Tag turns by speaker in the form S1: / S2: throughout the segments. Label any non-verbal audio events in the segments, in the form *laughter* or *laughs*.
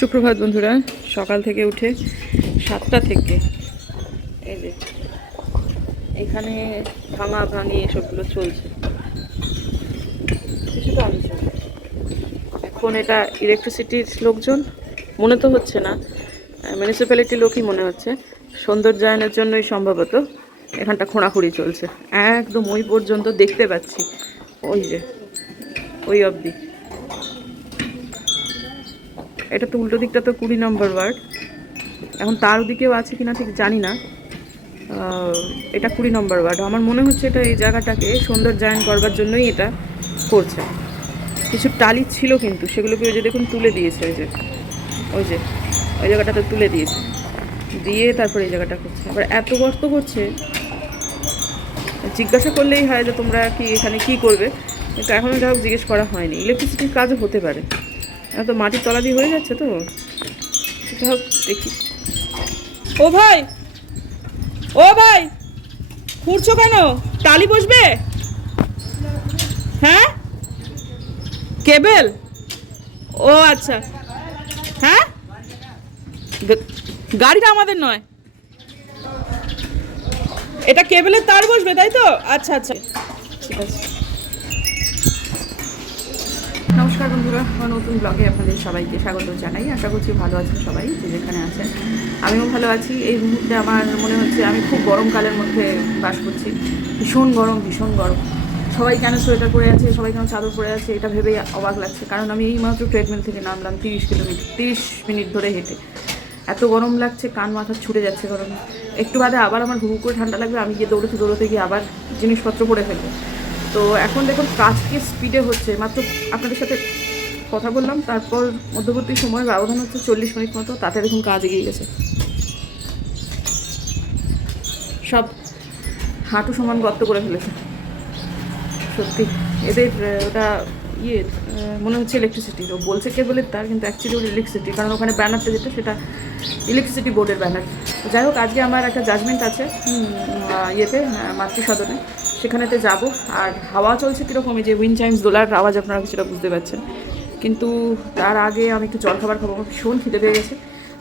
S1: সুপ্রভাত বন্ধুরা, সকাল থেকে উঠে সাতটা থেকে এই যে এখানে ভাঙা ভাঙি এসবগুলো চলছে। কিছুটা এখন এটা ইলেকট্রিসিটির লোকজন, মনে তো হচ্ছে না মিউনিসিপ্যালিটির লোকই মনে হচ্ছে। সৌন্দর্যায়নের জন্যই সম্ভবত এখানটা খোঁড়াখুঁড়ি চলছে। একদম ওই পর্যন্ত দেখতে পাচ্ছি। ওই যে, ওই অবধি। এটা তো উল্টো দিকটা তো কুড়ি নম্বর ওয়ার্ড। এখন তার ওদিকেও আছে কিনা ঠিক জানি না। এটা কুড়ি নম্বর ওয়ার্ড। আমার মনে হচ্ছে এটা এই জায়গাটাকে সুন্দর সৌন্দর্যায়ন করবার জন্যই এটা করছে। কিছু টালি ছিল কিন্তু, সেগুলোকে ওই যে দেখুন তুলে দিয়েছে ওই যে। ওই যে, ওই জায়গাটাতে তুলে দিয়েছে। দিয়ে তারপরে এই জায়গাটা করছে। আবার এত গর্ত করছে। জিজ্ঞাসা করলেই হয় যে তোমরা কি এখানে কি করবে। কিন্তু এখনও যা হোক জিজ্ঞেস করা হয়নি। ইলেকট্রিসিটির কাজও হতে পারে। তো মাটির তলা দিয়ে হয়ে যাচ্ছে তো? হোক, দেখি। ও ভাই! ও ভাই! খুঁড়ছো কেন? টালি বসবে? হ্যাঁ? কেবেল? ও আচ্ছা। হ্যাঁ? গাড়িটা আমাদের নয়। এটা কেবেলের তার বসবে, তাই তো? আচ্ছা আচ্ছা। ঠিক আছে। বন্ধুরা নতুন ব্লগে আপনাদের সবাইকে স্বাগত জানাই। আশা করছি ভালো আছেন সবাই, যে যেখানে আছেন। আমিও ভালো আছি। এই মুহূর্তে আমার মনে হচ্ছে আমি খুব গরমকালের মধ্যে বাস করছি। ভীষণ গরম ভীষণ গরম। সবাই কেন সোয়েটার পরে আছে, সবাই কেন চাদর পরে আছে, এটা ভেবেই অবাক লাগছে। কারণ আমি এই মাত্র ট্রেডমিল থেকে নামলাম তিরিশ কিলোমিটার, তিরিশ মিনিট ধরে হেঁটে। এত গরম লাগছে, কান মাথা ছুটে যাচ্ছে গরমে। একটু বাদে আবার আমার হুহু করে ঠান্ডা লাগবে, আমি গিয়ে দৌড়তে দৌড়তে গিয়ে আবার জিনিসপত্র পরে ফেলব। তো এখন দেখুন, কাজ কি স্পিডে হচ্ছে। মাত্র আপনাদের সাথে কথা বললাম, তারপর মধ্যবর্তী সময়ের ব্যবধান হচ্ছে চল্লিশ মিনিট মতো, তাতে দেখুন কাজ এগিয়ে গেছে। সব হাঁটু সমান গর্ত করে ফেলেছে। সত্যি, এদের ওটা ইয়ে মনে হচ্ছে ইলেকট্রিসিটি ও বলছে কেবলের তার, কিন্তু অ্যাকচুয়ালি ওটা ইলেকট্রিসিটি কারণ ওখানে ব্যানারটা যেটা, সেটা ইলেকট্রিসিটি বোর্ডের ব্যানার যাই হোক, আজকে আমার একটা জাজমেন্ট আছে ইয়েতে মাতৃসদনে। সেখানেতে যাব, আর হাওয়া চলছে কীরকম, এই যে উইন চাইমস দোলার আওয়াজ, আপনারা কিছুটা বুঝতে পারছেন। কিন্তু তার আগে আমি একটু জল খাবার খাব, আমার ভীষণ খিদে পেয়ে গেছে।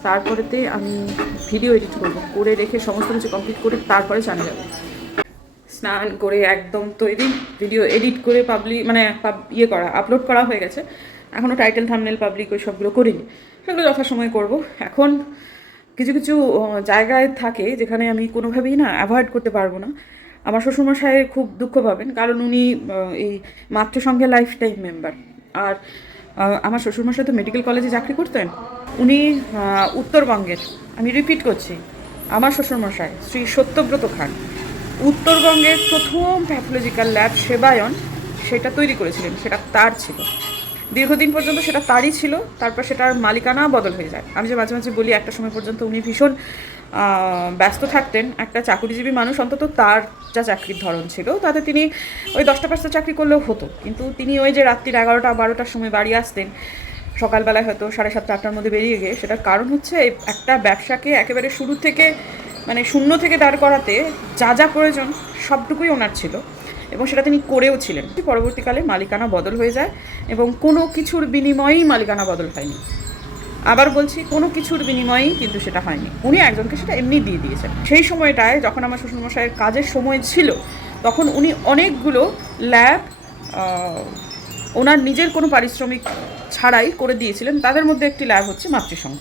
S1: তারপরেতে আমি ভিডিও এডিট করব, করে রেখে সমস্ত কিছু কমপ্লিট করে তারপরে চালিয়ে যাব স্নান করে একদম তৈরি ভিডিও এডিট করে পাবলিক মানে ইয়ে করা আপলোড করা হয়ে গেছে। এখনও টাইটেল থামনেল পাবলিক ওই সবগুলো করিনি। সেগুলো যথাসময়ে করব। এখন কিছু কিছু জায়গায় থাকে যেখানে আমি কোনোভাবেই না অ্যাভয়েড করতে পারব না। আমার শ্বশুরমশাই খুব দুঃখ পাবেন, কারণ উনি এই মাতৃসংঘে লাইফ টাইম মেম্বার আর আমার শ্বশুরমশাই তো মেডিকেল কলেজে চাকরি করতেন, উনি উত্তরবঙ্গের, আমি রিপিট করছি, আমার শ্বশুরমশাই শ্রী সত্যব্রত খান, উত্তরবঙ্গের প্রথম প্যাথোলজিক্যাল ল্যাব সেবায়ন সেটা তৈরি করেছিলেন, সেটা তার ছিল। দীর্ঘদিন পর্যন্ত সেটা তারই ছিল, তারপর সেটার মালিকানা বদল হয়ে যায়। আমি যে মাঝে মাঝে বলি, একটা সময় পর্যন্ত উনি ভীষণ ব্যস্ত থাকতেন। একটা চাকরিজীবী মানুষ, অন্তত তার যা চাকরির ধরন ছিল, তাতে তিনি ওই দশটা পাঁচটা চাকরি করলেও হতো। কিন্তু তিনি ওই যে রাত্রির এগারোটা, বারোটার সময় বাড়ি আসতেন, সকালবেলায় হয়তো সাড়ে সাতটা, আটটার মধ্যে বেরিয়ে গিয়ে, সেটার কারণ হচ্ছে একটা ব্যবসাকে একেবারে শুরু থেকে মানে শূন্য থেকে দাঁড় করাতে যা যা প্রয়োজন সবটুকুই ওনার ছিল এবং সেটা তিনি করেও ছিলেন। পরবর্তীকালে মালিকানা বদল হয়ে যায় এবং কোনো কিছুর বিনিময়েই মালিকানা বদল হয়নি। আবার বলছি, কোনো কিছুর বিনিময়েই কিন্তু সেটা হয়নি। উনি একজনকে সেটা এমনি দিয়ে দিয়েছেন। সেই সময়টায় যখন আমার শ্বশুরমশাইয়ের কাজের সময় ছিল, তখন উনি অনেকগুলো ল্যাব ওনার নিজের কোনো পারিশ্রমিক ছাড়াই করে দিয়েছিলেন। তাদের মধ্যে একটি ল্যাব হচ্ছে মাতৃসংঘ।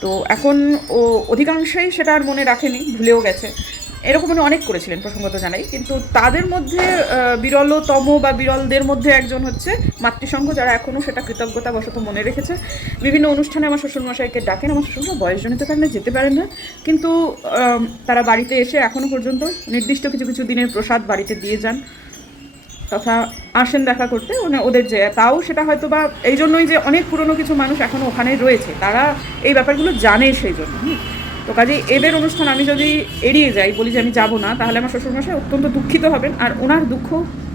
S1: তো এখন ও অধিকাংশই সেটা আর মনে রাখেনি, ভুলেও গেছে। এরকম উনি অনেক করেছিলেন প্রসঙ্গত জানাই। কিন্তু তাদের মধ্যে বিরলতম বা বিরলদের মধ্যে একজন হচ্ছে মাতৃসংঘ, যারা এখনও সেটা কৃতজ্ঞতা বশত মনে রেখেছে। বিভিন্ন অনুষ্ঠানে আমার শ্বশুরমশাইকে ডাকেন, আমার শ্বশুরমশাই বয়সজনিত কারণে যেতে পারেন না। কিন্তু তারা বাড়িতে এসে এখনও পর্যন্ত নির্দিষ্ট কিছু কিছু দিনের প্রসাদ বাড়িতে দিয়ে যান। তথা আসেন দেখা করতে ওনা- ওদের যে, তাও সেটা হয়তো বা এই জন্যই যে অনেক পুরনো কিছু মানুষ এখনও ওখানে রয়েছে। তারা এই ব্যাপারগুলো জানে সেই জন্য। তো কাজেই এদের অনুষ্ঠান আমি যদি এড়িয়ে যাই, বলি যে আমি যাব না, তাহলে আমার শ্বশুরমশাই অত্যন্ত দুঃখিত হবেন। আর ওনার দুঃখ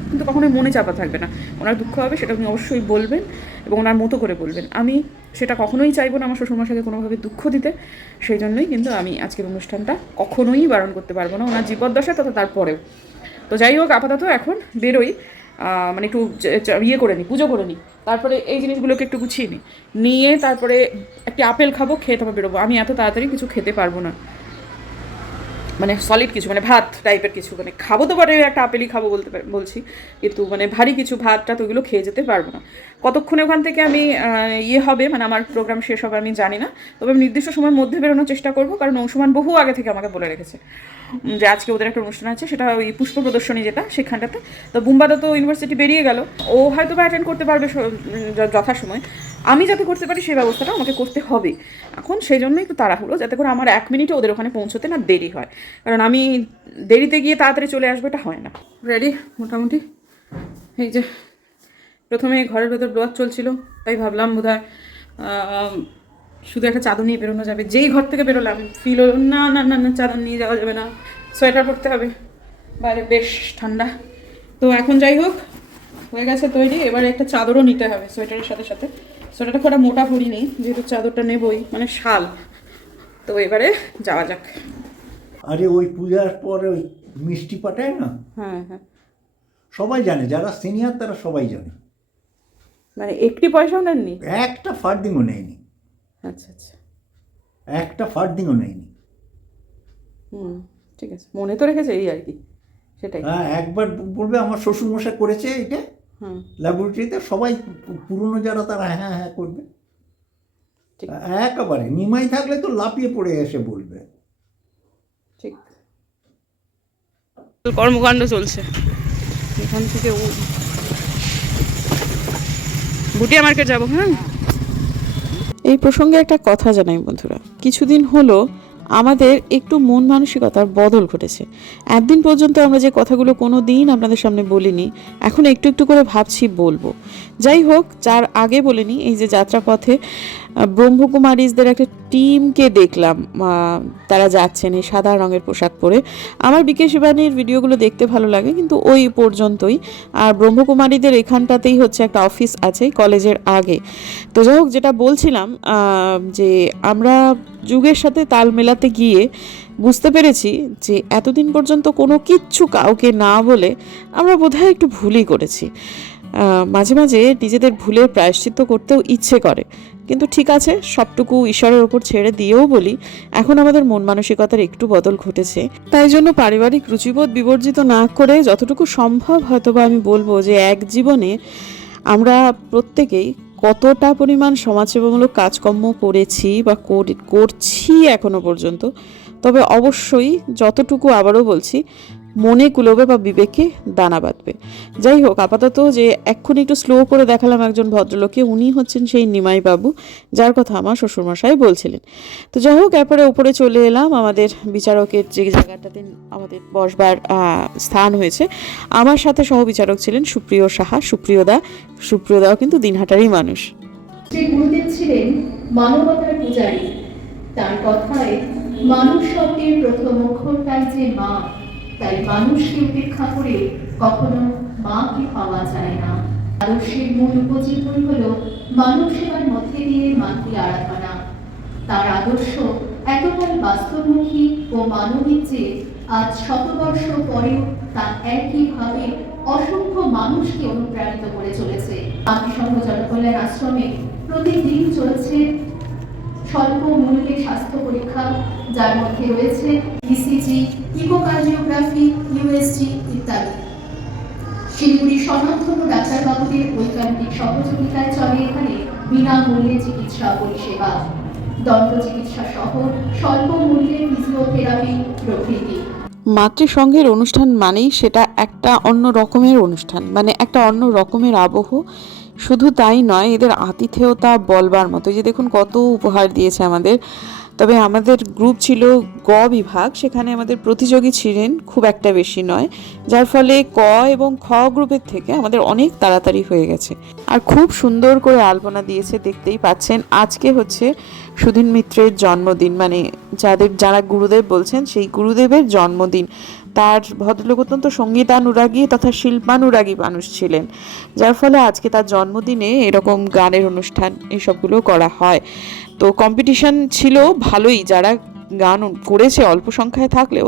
S1: কিন্তু কখনোই মনে চাপা থাকবে না। ওনার দুঃখ হবে সেটা উনি অবশ্যই বলবেন এবং ওনার মতো করে বলবেন। আমি সেটা কখনোই চাইব না আমার শ্বশুরমশাইকে কোনোভাবে দুঃখ দিতে। সেই জন্যই কিন্তু আমি আজকের অনুষ্ঠানটা কখনোই বারণ করতে পারব না ওনার জীবদ্দশা তথা তারপরেও। তো যাই হোক, আপাতত এখন বেরোই। মানে একটু ইয়ে করে নিই পুজো করে নিই তারপরে এই জিনিসগুলোকে একটু গুছিয়ে নিই নিয়ে তারপরে একটি আপেল খাব, খেয়ে তারপর বেরোবো। আমি এত তাড়াতাড়ি কিছু খেতে পারব না। মানে সলিড কিছু মানে ভাত টাইপের কিছু মানে খাব তো পারে একটা আপেলই খাব বলতে বলছি। কিন্তু মানে ভারী কিছু ভাত, টাত ওইগুলো খেয়ে যেতে পারব না। কতক্ষণে ওখান থেকে আমি ইয়ে হবে মানে আমার প্রোগ্রাম শেষ হবে আমি জানি না। তবে আমি নির্দিষ্ট সময়ের মধ্যে বেরোনোর চেষ্টা করব, কারণ অংশমান বহু আগে থেকে আমাকে বলে রেখেছে যে আজকে ওদের একটা অনুষ্ঠান আছে, সেটা ওই পুষ্প প্রদর্শনী যেটা সেখানটাতে। তো বুম্বাদা তো ইউনিভার্সিটি বেরিয়ে গেল। ও হয়তো বা অ্যাটেন্ড করতে পারবে যথাসময়। আমি যাতে করতে পারি সেই ব্যবস্থাটা আমাকে করতে হবে। এখন সেই জন্যই একটু তাড়াহুড়ো, যাতে করে আমার এক মিনিটে ওদের ওখানে পৌঁছতে না দেরি হয়। কারণ আমি দেরিতে গিয়ে তাড়াতাড়ি চলে আসব এটা হয় না। রেডি মোটামুটি? এই যে, প্রথমে ঘরের ভেতর ব্লোয়ার চলছিল, তাই ভাবলাম বোধ শুধু একটা চাদর নিয়ে বেরোনো যাবে। যেই ঘর থেকে বেরোলাম ফিল হলো, না না না না, চাদর নিয়ে যাওয়া যাবে না। সোয়েটার পরতে হবে। বাইরে বেশ ঠান্ডা। তো এখন যাই হোক হয়ে গেছে তৈরি এবারে একটা চাদরও নিতে হবে সোয়েটারের সাথে সাথে। সোয়েটারটা খুব মোটা নেই যেহেতু চাদরটা নেবই মানে শাল। তো এবারে যাওয়া যাক।
S2: আরে ওই পূজার পরে ওই মিষ্টি পাঠায় না?
S1: হ্যাঁ হ্যাঁ।
S2: সবাই জানে যারা সিনিয়র তারা সবাই জানে।
S1: মানে একটি পয়সাও নেননি?
S2: একটা ফার্দিংও নেয়নি।
S1: আচ্ছা আচ্ছা।
S2: একটা ফার্দিংও নেয়নি।
S1: হুম ঠিক আছে। মনে তো রেখেছে এই আর কি সেটাই।
S2: হ্যাঁ একবার বলবে আমার শ্বশুরমশাই করেছে এটা? ল্যাবরেটরিতে সবাই পুরনো যারা তারা হ্যাঁ হ্যাঁ করবে।
S1: ঠিক।
S2: একেবারে নিমাই থাকলে তো লাপিয়ে পড়ে এসে বলবে।
S1: ঠিক। কর্মকাণ্ড চলছে। এখান থেকে ও ভুটিয়া মার্কেট যাব হ্যাঁ।
S3: এই প্রসঙ্গে একটা কথা জানাই বন্ধুরা। কিছুদিন হলো আমাদের একটু মন মানসিকতার বদল ঘটেছে। একদিন পর্যন্ত আমরা যে কথাগুলো কোনো দিন আপনাদের সামনে বলিনি, এখন একটু একটু করে ভাবছি বলব। যাই হোক, যার আগে বলিনি, এই যে যাত্রাপথে ব্রহ্মকুমারিজদের একটা টিমকে দেখলাম। তারা যাচ্ছেন এই সাদা রঙের পোশাক পরে। আমার বিকেশ বাণীর ভিডিওগুলো দেখতে ভালো লাগে, কিন্তু ওই পর্যন্তই। আর ব্রহ্মকুমারীদের এখানটাতেই হচ্ছে একটা অফিস আছে কলেজের আগে। তো যাই হোক, যেটা বলছিলাম যে আমরা যুগের সাথে তাল মেলাতে গিয়ে বুঝতে পেরেছি যে এতদিন পর্যন্ত কোনো কিচ্ছু কাউকে না বলে আমরা বোধহয় একটু ভুলই করেছি। মাঝে মাঝে নিজেদের ভুলের প্রায়শ্চিত্ত করতেও ইচ্ছে করে। কিন্তু ঠিক আছে, সবটুকু ঈশ্বরের ওপর ছেড়ে দিয়েও বলি, এখন আমাদের মন মানসিকতার একটু বদল ঘটেছে। তাই জন্য পারিবারিক রুচিবোধ বিবর্জিত না করে যতটুকু সম্ভব হয়তোবা আমি বলব যে এক জীবনে আমরা প্রত্যেকেই কতটা পরিমাণ সমাজসেবামূলক কাজকর্ম করেছি বা করি- করছি এখনও পর্যন্ত, তবে অবশ্যই যতটুকু আবারও বলছি মনে কুলোবে বা বিবেকে দানা বাঁধবে। যাই হোক, আপাতত যে এক্ষুনি একটু স্লো করে দেখালাম একজন ভদ্রলোককে, উনি হচ্ছেন সেই নিমাই বাবু যার কথা আমার শ্বশুরমশাই বলছিলেন। তো যাই হোক, এরপরে উপরে চলে এলাম, আমাদের বিচারকের যে জায়গাটাতে আমাদের বসবার স্থান হয়েছে। আমার সাথে সহবিচারক ছিলেন সুপ্রিয় সাহা সুপ্রিয়দা সুপ্রিয়দাও কিন্তু দিনহাটারই মানুষ।
S4: গুরুদেব ছিলেন মানবতার পূজারী। তার কথায় মানুষ শব্দের প্রথম অক্ষরটাই যে মা তাই মানুষকে উপেক্ষা করে কখনো মাকে পাওয়া যায় না। আদর্শের মূল উপজীবন হল মানব সেবার মধ্যে দিয়ে মাতৃ আরাধনা। তার আদর্শ এতটাই বাস্তবমুখী ও মানবিক যে আজ শতবর্ষ পরেও তা একইভাবে অসংখ্য মানুষকে অনুপ্রাণিত করে চলেছে। জাতিসংঘ জনকল্যাণ আশ্রমে প্রতিদিন চলছে স্বল্প মূল্যে স্বাস্থ্য পরীক্ষা যার মধ্যে রয়েছে ইসিজি ইকোকার্ডিওগ্রাফি ইউএসজি ইত্যাদি। শিলিগুড়ি স্বনামধন্য ডাক্তারবাবুদের বৈজ্ঞানিক সহযোগিতায় চলে এখানে বিনামূল্যে চিকিৎসা পরিষেবা। দন্ত চিকিৎসা সহ স্বল্প মূল্যে ফিজিওথেরাপি প্রভৃতি।
S3: মাতৃসংঘের অনুষ্ঠান মানেই সেটা একটা অন্য রকমের অনুষ্ঠান মানে একটা অন্য রকমের আবহ। শুধু তাই নয়, এদের আতিথেয়তা বলবার মতো। যে দেখুন, কত উপহার দিয়েছে আমাদের। তবে আমাদের গ্রুপ ছিল গ বিভাগ, সেখানে আমাদের প্রতিযোগী ছিলেন খুব একটা বেশি নয়, যার ফলে ক এবং খ গ্রুপের থেকে আমাদের অনেক তাড়াতাড়ি হয়ে গেছে। আর খুব সুন্দর করে আলপনা দিয়েছে, দেখতেই পাচ্ছেন। আজকে হচ্ছে সুধীন মিত্রের জন্মদিন মানে যাদের, যারা গুরুদেব বলছেন, সেই গুরুদেবের জন্মদিন। তার ভদ্রলোক অত্যন্ত সঙ্গীতানুরাগী তথা শিল্পানুরাগী মানুষ ছিলেন, যার ফলে আজকে তার জন্মদিনে এরকম গানের অনুষ্ঠান এসবগুলো করা হয়। তো কম্পিটিশন ছিল ভালোই, যারা গান করেছে অল্প সংখ্যায় থাকলেও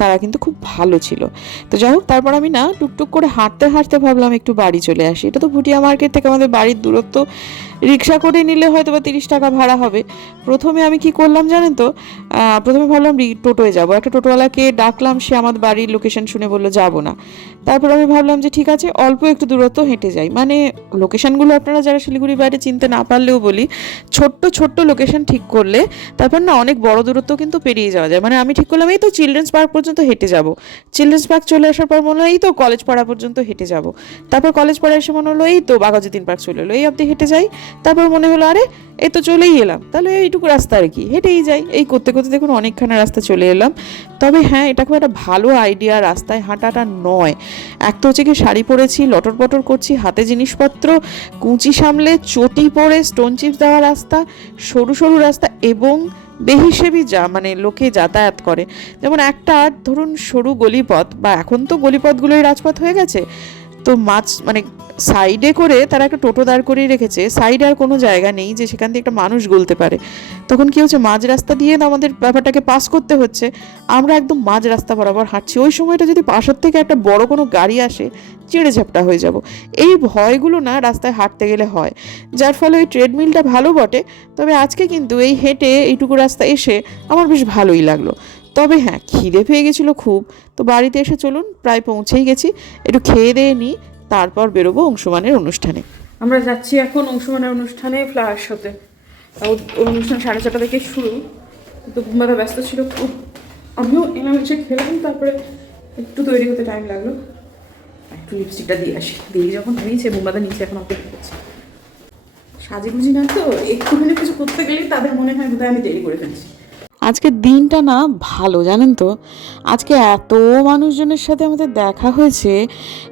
S3: তারা কিন্তু খুব ভালো ছিল। তো যাই হোক, তারপর আমি না টুকটুক করে হাঁটতে হাঁটতে ভাবলাম একটু বাড়ি চলে আসি। এটা তো ভুটিয়া মার্কেট থেকে আমাদের বাড়ির দূরত্ব। রিক্সা করে নিলে হয়তো বা তিরিশ টাকা ভাড়া হবে। প্রথমে আমি কি করলাম জানেন তো? প্রথমে ভাবলাম টোটোয় যাব। একটা টোটোওয়ালাকে ডাকলাম, সে আমার বাড়ির লোকেশন শুনে বলল, যাব না। তারপর আমি ভাবলাম যে, ঠিক আছে, অল্প একটু দূরত্ব হেঁটে যাই। মানে লোকেশনগুলো আপনারা যারা শিলিগুড়ি বাইরে চিনতে না পারলেও বলি, ছোট্ট ছোট্ট লোকেশন ঠিক করলে তারপর না অনেক বড় দূরত্ব কিন্তু পেরিয়ে যাওয়া যায়। মানে আমি ঠিক করলাম, এই তো চিলড্রেন্স পার্ক পর্যন্ত হেঁটে যাব। চিলড্রেন্স পার্ক চলে আসার পর মনে হলো এই তো কলেজ পাড়া পর্যন্ত হেঁটে যাব। তারপর কলেজ পাড়া এসে মনে হলো, এই তো বাঘাযতীন পার্ক চলে এলো। এই অবধি হেঁটে যাই। তারপর মনে হলো, আরে, এ তো চলেই এলাম। তাহলে এইটুকু রাস্তা আর কি। হেঁটেই যাই। এই করতে করতে দেখুন অনেকখানা রাস্তা চলে এলাম। তবে হ্যাঁ এটা খুব একটা ভালো আইডিয়া রাস্তায় হাঁটাটা নয়। এক তো হচ্ছে কি শাড়ি পরেছি, লটর পটর করছি, হাতে জিনিসপত্র, কুঁচি সামলে চটি পরে স্টোন চিপস দেওয়া রাস্তা, সরু সরু রাস্তা এবং বেহিসেবি যা মানে লোকে যাতায়াত করে। যেমন একটা, ধরুন সরু গলিপথ, বা এখন তো গলিপথগুলোই রাজপথ হয়ে গেছে। তো মাছ মানে সাইডে করে তারা একটা টোটো দাঁড় করিয়ে রেখেছে। সাইডে আর কোনো জায়গা নেই যে সেখান দিয়ে একটা মানুষ গলতে পারে। তখন কি হচ্ছে, মাঝ রাস্তা দিয়ে আমাদের ব্যাপারটাকে পাস করতে হচ্ছে? আমরা একদম মাঝ রাস্তা বরাবর হাঁটছি। ওই সময়টা যদি পাশের থেকে একটা বড় কোনো গাড়ি আসে, চিড়ে ঝাপটা হয়ে যাব। এই ভয়গুলো না রাস্তায় হাঁটতে গেলে হয়। যার ফলে ওই ট্রেডমিলটা ভালো বটে। তবে আজকে কিন্তু এই হেঁটে এইটুকু রাস্তা এসে আমার বেশ ভালোই লাগল। তবে হ্যাঁ খিদে পেয়ে গেছিল খুব। তো বাড়িতে এসে চলুন, প্রায় পৌঁছেই গেছি। একটু খেয়ে দিয়ে নিই তারপর বেরোবো অংশমানের অনুষ্ঠানে।
S1: আমরা যাচ্ছি এখন অংশমানের অনুষ্ঠানে ফ্লাওয়ার ওর অনুষ্ঠান সাড়ে ছটা থেকে শুরু। তো ঘুমাতে ব্যস্ত ছিল খুব। আমিও এলাম এসে খেলাম, তারপরে একটু তৈরি হতে টাইম লাগল। একটু লিপস্টিকটা দিয়ে আসি। দিয়ে যখন নিয়েছে বুম্বাদা নিচে এখন অপেক্ষা করছে। সাজি না তো, একটুখানি কিছু করতে গেলেই তাদের মনে হয় বোধহয় আমি দেরি করে ফেলছি।
S3: আজকের দিনটা না ভালো, জানেন তো? আজকে এত মানুষজনের সাথে আমাদের দেখা হয়েছে,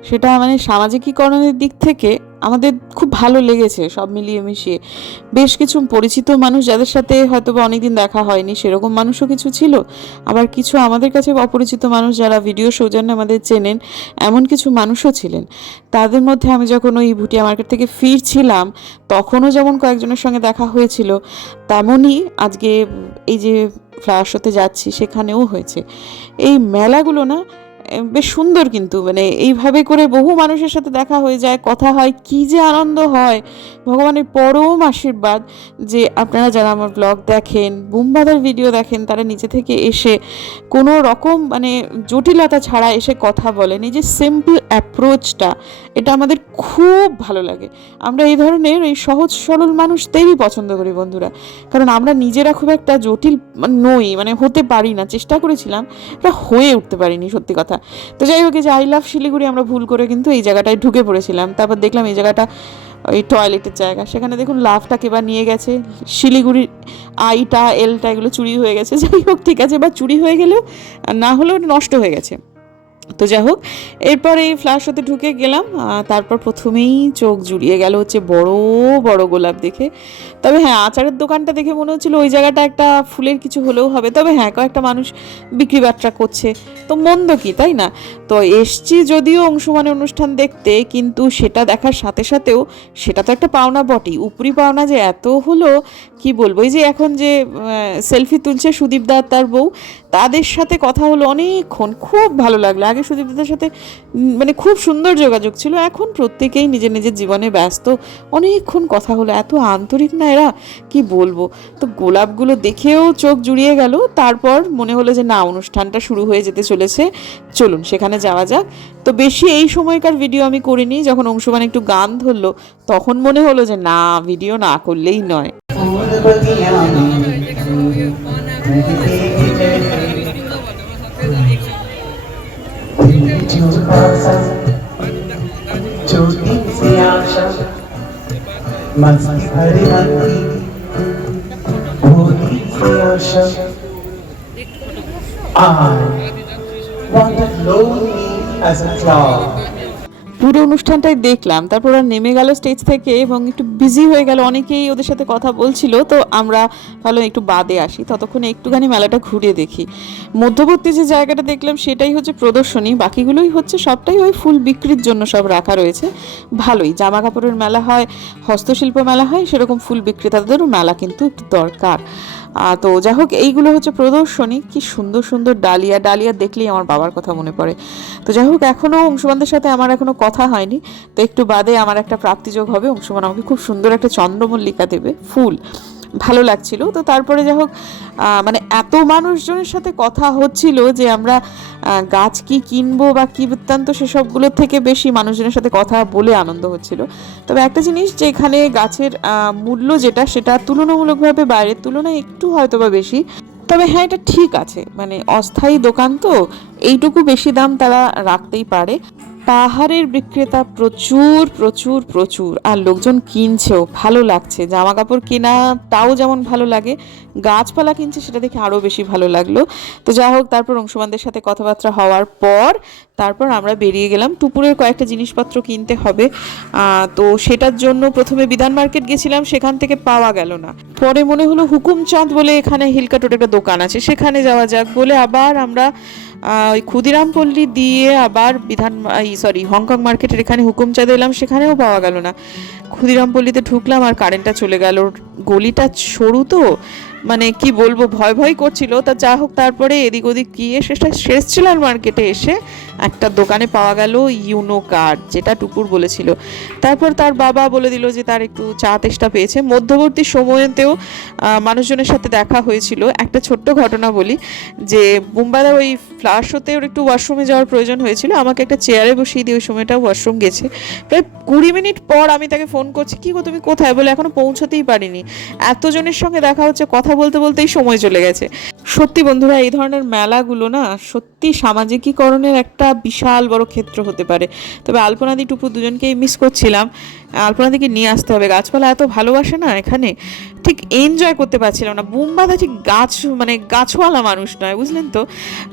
S3: সেটা মানে সামাজিকীকরণের দিক থেকে আমাদের খুব ভালো লেগেছে সব মিলিয়ে মিশিয়ে। বেশ কিছু পরিচিত মানুষ যাদের সাথে হয়তো বা অনেকদিন দেখা হয়নি, সেরকম মানুষও কিছু ছিল। আবার কিছু আমাদের কাছে অপরিচিত মানুষ যারা ভিডিও সৌজন্যে আমাদের চেনেন, এমন কিছু মানুষও ছিলেন। তাদের মধ্যে আমি যখন ওই ভুটিয়া মার্কেট থেকে ফিরছিলাম, তখনও যেমন কয়েকজনের সঙ্গে দেখা হয়েছিল, তেমনই আজকে এই যে ফ্লাওয়ার শোতে যাচ্ছি, সেখানেও হয়েছে। এই মেলাগুলো না বেশ সুন্দর কিন্তু মানে এইভাবে করে বহু মানুষের সাথে দেখা হয়ে যায়, কথা হয়, কি যে আনন্দ হয়। ভগবানের পরম আশীর্বাদ যে আপনারা যারা আমার ব্লগ দেখেন, বুমবাদার ভিডিও দেখেন, তারা নিজে থেকে এসে কোনো রকম মানে জটিলতা ছাড়া এসে কথা বলেন এই যে সিম্পল অ্যাপ্রোচটা এটা আমাদের খুব ভালো লাগে। আমরা এই ধরনের এই সহজ সরল মানুষদেরই পছন্দ করি বন্ধুরা। কারণ আমরা নিজেরা খুব একটা জটিল নই মানে হতে পারি না। চেষ্টা করেছিলাম, এটা হয়ে উঠতে পারিনি সত্যি কথা তো যাই হোক যে আই লাভ শিলিগুড়ি আমরা ভুল করে কিন্তু এই জায়গাটায় ঢুকে পড়েছিলাম। তারপর দেখলাম এই জায়গাটা ওই টয়লেটের জায়গা। সেখানে দেখুন লাভটা বা নিয়ে গেছে। শিলিগুড়ির আইটা এলটা এগুলো চুরি হয়ে গেছে। যাই হোক, ঠিক আছে বা চুরি হয়ে গেলেও, না হলেও নষ্ট হয়ে গেছে। তো যাই হোক, এরপর এই ফ্লাশ হতে ঢুকে গেলাম তারপর প্রথমেই চোখ জুড়িয়ে গেল হচ্ছে বড় বড় গোলাপ দেখে। তবে হ্যাঁ আচারের দোকানটা দেখে মনে হচ্ছিল ওই জায়গাটা একটা ফুলের কিছু হলেও হবে। তবে হ্যাঁ কয়েকটা মানুষ বিক্রি বাট্রা করছে। তো মন্দ কি, তাই না? তো এসছি যদিও অংশমানে অনুষ্ঠান দেখতে, কিন্তু সেটা দেখার সাথে সাথেও সেটা তো একটা পাওনা বটেই। উপরি পাওনা যে এত হলো কি বলব? এই যে এখন যে সেলফি তুলছে সুদীপ দা তার বউ, তাদের সাথে কথা হলো অনেকক্ষণ। খুব ভালো লাগল। আগে সুদীপ দাদার সাথে মানে খুব সুন্দর যোগাযোগ ছিল। এখন প্রত্যেকেই নিজের নিজের জীবনে ব্যস্ত। অনেকক্ষণ কথা হলো। এত আন্তরিক না এরা? কি বলব? তো গোলাপগুলো দেখেও চোখ জুড়িয়ে গেল। তারপর মনে হলো যে, না, অনুষ্ঠানটা শুরু হয়ে যেতে চলেছে। চলুন, সেখানে যাওয়া যাক। তো বেশি এই সময়কার ভিডিও আমি করিনি। যখন অংশমান একটু গান ধরলো, তখন মনে হলো যে, না ভিডিও না করলেই নয়।
S5: छोटी सी आशा मस्ती भरी हंसी भोली सी आशा I wanted lonely as a cloud.
S3: পুরো অনুষ্ঠানটাই দেখলাম। তারপর নেমে গেল স্টেজ থেকে এবং একটু বিজি হয়ে গেল। অনেকেই ওদের সাথে কথা বলছিল, তো আমরা ভালো একটু বাদে আসি। ততক্ষণে একটুখানি মেলাটা ঘুরে দেখি। মধ্যবর্তী যে জায়গাটা দেখলাম, সেটাই হচ্ছে প্রদর্শনী। বাকিগুলোই হচ্ছে সবটাই ওই ফুল বিক্রির জন্য সব রাখা রয়েছে। ভালোই। জামা কাপড়ের মেলা হয়, হস্তশিল্প মেলা হয়, সেরকম ফুল বিক্রেতাদেরও মেলা কিন্তু একটু দরকার। তো যাই হোক এইগুলো হচ্ছে প্রদর্শনী। কি সুন্দর সুন্দর ডালিয়া। ডালিয়া দেখলেই আমার বাবার কথা মনে পড়ে। তো যাই হোক এখনও অংশুমানদের সাথে আমার এখনও কথা হয়নি। তো একটু বাদে আমার একটা প্রাপ্তিযোগ হবে। অংশুমান আমাকে খুব সুন্দর একটা চন্দ্রমল্লিকা দেবে, ফুল। ভালো লাগছিল। তো তারপরে যাই হোক মানে এত মানুষজনের সাথে কথা হচ্ছিল যে আমরা গাছ কি কিনবো বা কি বৃত্তান্ত সেসবগুলোর থেকে বেশি মানুষজনের সাথে কথা বলে আনন্দ হচ্ছিল। তবে একটা জিনিস যে এখানে গাছের মূল্য যেটা, সেটা তুলনামূলকভাবে বাইরের তুলনায় একটু হয়তো বা বেশি। তবে হ্যাঁ এটা ঠিক আছে। মানে অস্থায়ী দোকান তো, এইটুকু বেশি দাম তারা রাখতেই পারে। পাহাড়ের বিক্রেতা প্রচুর প্রচুর প্রচুর। আর লোকজন কিনছেও, ভালো লাগছে। জামা কাপড় কেনা, তাও যেমন ভালো লাগে গাছপালা কিনছে, সেটা দেখে আরও বেশি ভালো লাগল। তো যা হোক, তারপর অংশমানদের সাথে কথাবার্তা হওয়ার পর, তারপর আমরা বেরিয়ে গেলাম। টুপুরের কয়েকটা জিনিসপত্র কিনতে হবে। তো সেটার জন্য প্রথমে বিধান মার্কেট গেছিলাম, সেখান থেকে পাওয়া গেল না। পরে মনে হলো হুকুমচাঁদ বলে এখানে হিলকাটোর একটা দোকান আছে, সেখানে যাওয়া যাক বলে আবার আমরা ওই ক্ষুদিরাম পল্লী দিয়ে আবার বিধান সরি হংকং মার্কেটের এখানে হুকুমচাঁদে এলাম, সেখানেও পাওয়া গেল না। ক্ষুদিরাম পল্লীতে ঢুকলাম আর কারেন্টটা চলে গেল। গলিটা সরু তো মানে কি বলব, ভয় ভয় করছিল। তা যা হোক, তারপরে এদিক ওদিক গিয়ে সেটা শেষছিলার মার্কেটে এসে একটা দোকানে পাওয়া গেল ইউনো কার্ড, যেটা টুকুর বলেছিল। তারপর তার বাবা বলে দিল যে তার একটু চা তেষ্টা পেয়েছে। মধ্যবর্তী সময়েতেও মানুষজনের সাথে দেখা হয়েছিল। একটা ছোট্ট ঘটনা বলি, যে মুম্বাইয়ে ওই ফ্লাশ হতে ওর একটু ওয়াশরুমে যাওয়ার প্রয়োজন হয়েছিল। আমাকে একটা চেয়ারে বসিয়ে দিয়ে ওই সময়টা ওয়াশরুম গেছে। প্রায় কুড়ি মিনিট পর আমি তাকে ফোন করছি, কি গো তুমি কোথায়? বলে, এখনও পৌঁছতেই পারিনি। এতজনের সঙ্গে দেখা হচ্ছে, কথা বলতে বলতেই সময় চলে গেছে। সত্যি বন্ধুরা, এই ধরনের মেলাগুলো না সত্যি সামাজিকীকরণের একটা বিশাল বড় ক্ষেত্র হতে পারে। তবে আলপনাদি টুপু দুজনকেই মিস করছিলাম। আলপনাদিকে নিয়ে আসতে হবে। গাছপালা এত ভালোবাসে না এখানে ঠিক এনজয় করতে পারছিলাম না। বুম্বাদা ঠিক গাছ মানে গাছওয়ালা মানুষ নয় বুঝলেন তো?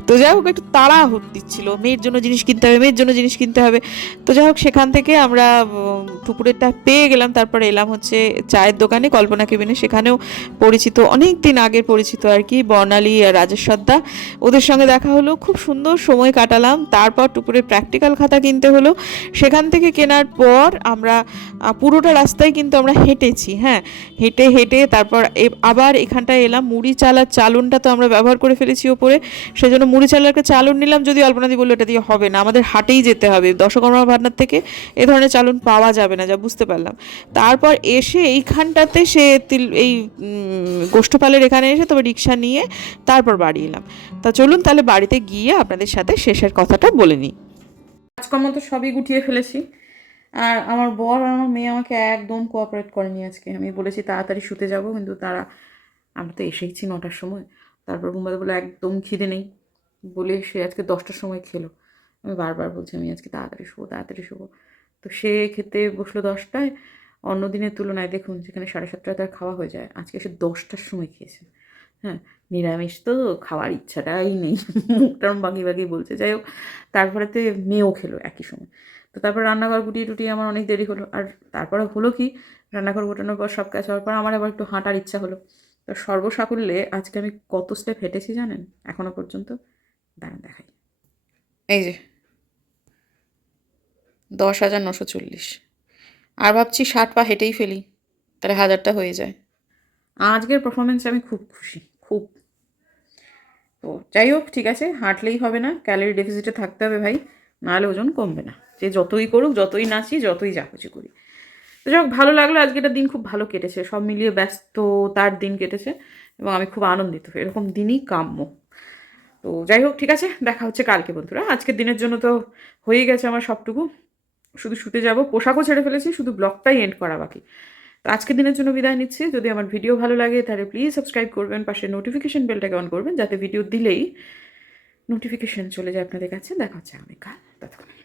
S3: তো যাই হোক একটু তাড়া দিচ্ছিল। মেয়ের জন্য জিনিস কিনতে হবে মেয়ের জন্য জিনিস কিনতে হবে। তো যাই হোক সেখান থেকে আমরা উম, টুপুরেরটা পেয়ে গেলাম। তারপরে এলাম হচ্ছে চায়ের দোকানে কল্পনা কেবিনে। সেখানেও পরিচিত অনেক দিন আগের পরিচিত আর কি বর্ণালী আর রাজেশ্বর দা ওদের সঙ্গে দেখা হলো খুব সুন্দর সময় কাটালাম। তারপর টুপুরের প্র্যাকটিক্যাল খাতা কিনতে হলো। সেখান থেকে কেনার পর আমরা পুরোটা রাস্তায় কিন্তু আমরা হেঁটেছি হ্যাঁ। হেঁটে হেঁটে তারপর আবার এখানটায় এলাম। মুড়ি চালার চালনটা তো আমরা ব্যবহার করে ফেলেছি ওপরে। সেজন্য মুড়ি চালারকে চালন নিলাম যদি অল্পনাদি বলল এটা দিয়ে হবে না। আমাদের হাটেই যেতে হবে, দশকর্মা ভান্ডার থেকে এ ধরনের চালন পাওয়া যাবে না, যা বুঝতে পারলাম। তারপর এসে এইখানটাতে সে তিল, এই গোষ্ঠপালের এখানে এসে তবে রিক্সা নিয়ে তারপর বাড়ি এলাম। তা চলুন তাহলে বাড়িতে গিয়ে আপনাদের সাথে শেষের কথাটা বলে নিই।
S1: কাজকর্ম তো সবই গুটিয়ে ফেলেছি। আর আমার বর আর আমার মেয়ে আমাকে একদম কোঅপারেট করেনি আজকে। আমি বলেছি, তাড়াতাড়ি শুতে যাব, কিন্তু তারা আমরা তো এসেইছি নটার সময়। তারপর বুম্বাদা বলে, একদম খিদে নেই। বলে সে আজকে দশটার সময় খেলো। আমি বারবার বলছি, আমি আজকে তাড়াতাড়ি শুবো তাড়াতাড়ি শুবো। তো সে খেতে বসল দশটায়। অন্য দিনের তুলনায় দেখুন, যেখানে সাড়ে সাতটায় তার খাওয়া হয়ে যায়, আজকে সে দশটার সময় খেয়েছে। হ্যাঁ নিরামিষ তো, খাওয়ার ইচ্ছাটাই নেই। *laughs* মুখটা বাগিয়ে বাগিয়ে বলছে। যাই হোক, তারপরেতে মেয়েও খেলো একই সময়। তো তারপর রান্নাঘর গুটিয়ে টুটিয়ে আমার অনেক দেরি হলো। আর তারপরে হলো কি, রান্নাঘর গোটানোর পর সব কাজ হওয়ার পর আমার আবার একটু হাঁটার ইচ্ছা হলো। তো সর্বসাকুল্যে আজকে আমি কত স্টেপ হেঁটেছি জানেন? এখনও পর্যন্ত দাঁড়ান দেখাই। এই যে, দশ হাজার নশো চল্লিশ। আর ভাবছি ষাট পা হেঁটেই ফেলি, তাহলে হাজারটা হয়ে যায়। আজকের পারফরমেন্সে আমি খুব খুশি, খুব। তো যাই হোক, ঠিক আছে, হাঁটলেই হবে না ক্যালোরি ডেফিসিটে থাকতে হবে ভাই। নাহলে ওজন কমবে না। যে যতই করুক, যতই নাচি, যতই যা কিছু করি। তো যাই ভালো লাগল। আজকের দিন খুব ভালো কেটেছে। সব মিলিয়ে ব্যস্ত তার দিন কেটেছে এবং আমি খুব আনন্দিত। এরকম দিনই কাম্য। তো যাই হোক, ঠিক আছে। দেখা হচ্ছে কালকে বন্ধুরা। আজকের দিনের জন্য তো হয়ে গেছে আমার সবটুকু। শুধু শুতে যাব। পোশাকও ছেড়ে ফেলেছি। শুধু ব্লগটাই এন্ড করা বাকি। তো আজকের দিনের জন্য বিদায় নিচ্ছি। যদি আমার ভিডিও ভালো লাগে, তাহলে প্লিজ সাবস্ক্রাইব করবেন। পাশে নোটিফিকেশন বেলটাকে অন করবেন, যাতে ভিডিও দিলেই নোটিফিকেশন চলে যায় আপনাদের কাছে। দেখা হচ্ছে আগামীকাল। だっかな。